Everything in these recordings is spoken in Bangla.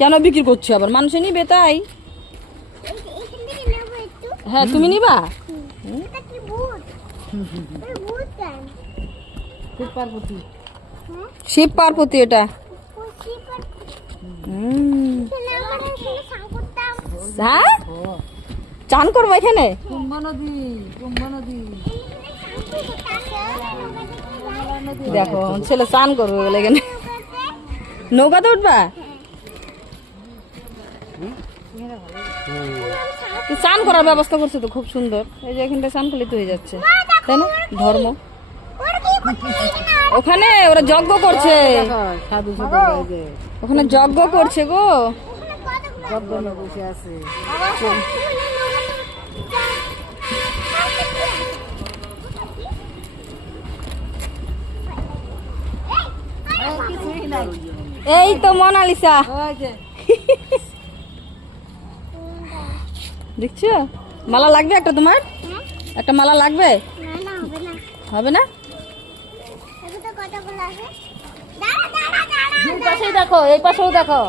কেন বিক্রি করছো আবার? মানুষে নিবে তাই। হ্যাঁ তুমি নিবা? শিব পার্বতী এটা। হ্যাঁ চান করবো এখানে? দেখো ছেলে চান করবো বলে এখানে নৌকাতে উঠবা? চান করার ব্যবস্থা করছে তো খুব সুন্দর। এই যে এখানটা চান করলে তো হয়ে যাচ্ছে, তাই না? ধর্ম ওখানে ওরা যজ্ঞ করছে, ওখানে যজ্ঞ করছে গো। এই তো মোনালিসা দেখছো? মালা লাগবে একটা? তোমার একটা মালা লাগবে? হবে না? দেখো এই পাশেও দেখো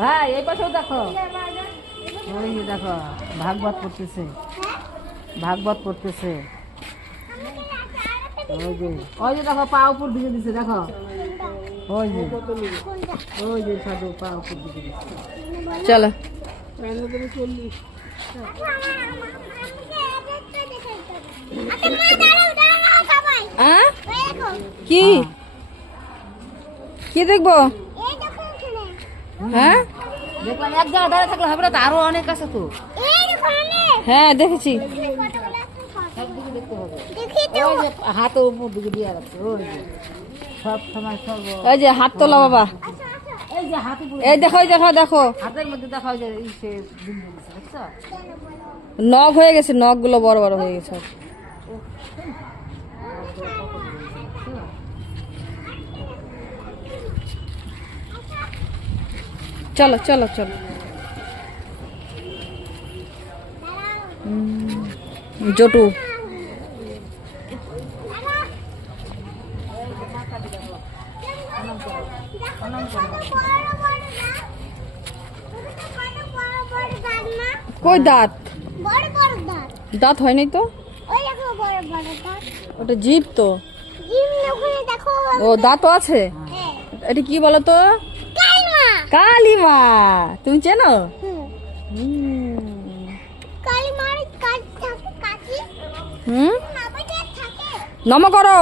ভাই, এই পাশেও দেখো। ওই দেখো ভাগবত পড়তেছে, ভাগবত পড়তেছে। ওই যে দেখো পা উপর দিকে দিছে, দেখো ওই যে, ওই যে সাধু পা উপর দিকে দিছে। চলো কি কি দেখবো? হ্যাঁ দেখলাম এক জায়গায় দাঁড়িয়ে থাকলে হবে না তো, আরো অনেক আছে তো। হ্যাঁ দেখেছি। হাতে উপর দিকে দিয়ে রাখছে, সব সময় ওই যে হাত তোলা বাবা। এই দেখো দেখো দেখো হাতের মধ্যে দেখো নখ হয়ে গেছে, নখ গুলো বড় বড় হয়ে গেছে। চলো চলো চলো। জটু কই দাঁত? দাঁত হয় নাই তো, ওটা জিভ তো। ও দাঁতও আছে। এটা কি বলো তো? কালিমা। তুমি চেনো? নম করো।